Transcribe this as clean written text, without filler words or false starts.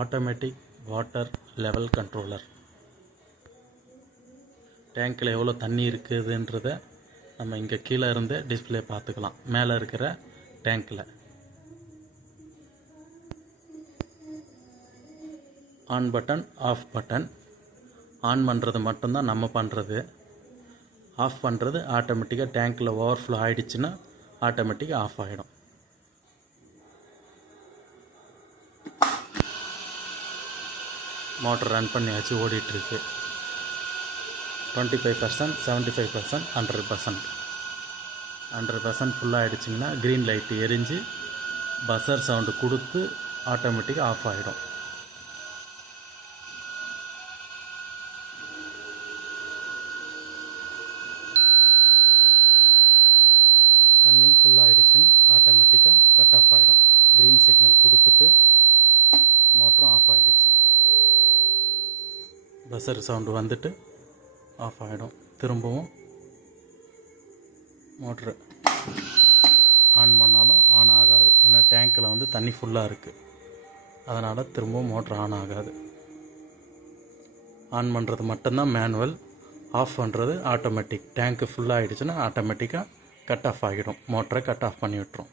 Automatic water level controller. டேங்க்கில் எவ்வளோ தண்ணி இருக்குதுன்றத நம்ம இங்கே கீழே இருந்து டிஸ்பிளே பார்த்துக்கலாம். மேலே இருக்கிற டேங்க்கில் on button, off button. On பண்ணுறது மட்டும்தான் நம்ம பண்ணுறது. ஆஃப் பண்ணுறது ஆட்டோமேட்டிக்காக டேங்க்கில் ஓவர்ஃப்ளோ ஆகிடுச்சுன்னா ஆட்டோமேட்டிக்காக ஆஃப் ஆகிடும். மோட்டர் ரன் பண்ணியாச்சு, ஓடிட்டுருக்கு. 25%, 75%, 100%. 100% ஃபுல்லாக ஆகிடுச்சிங்கன்னா க்ரீன் லைட்டு எரிஞ்சு பஸர் சவுண்டு கொடுத்து ஆட்டோமேட்டிக்காக ஆஃப் ஆகிடும். தண்ணி ஃபுல்லாக ஆகிடுச்சின்னா ஆட்டோமேட்டிக்காக கட் ஆஃப் ஆகிடும். க்ரீன் சிக்னல் கொடுத்துட்டு மோட்டரும் ஆஃப் ஆகிடுச்சு. பஸர் சவுண்டு வந்துட்டு ஆஃப் ஆகிடும். திரும்பவும் மோட்ரு ஆன் பண்ணாலும் ஆன் ஆகாது. ஏன்னா டேங்க்கில் வந்து தண்ணி ஃபுல்லாக இருக்குது. அதனால் திரும்பவும் மோட்ரு ஆன் ஆகாது. ஆன் பண்ணுறது மட்டும்தான் மேனுவல். ஆஃப் பண்ணுறது ஆட்டோமேட்டிக். டேங்க்கு ஃபுல்லாக ஆகிடுச்சுன்னா ஆட்டோமேட்டிக்காக கட் ஆஃப் ஆகிடும். மோட்டரை கட் ஆஃப் பண்ணி விட்டுரும்.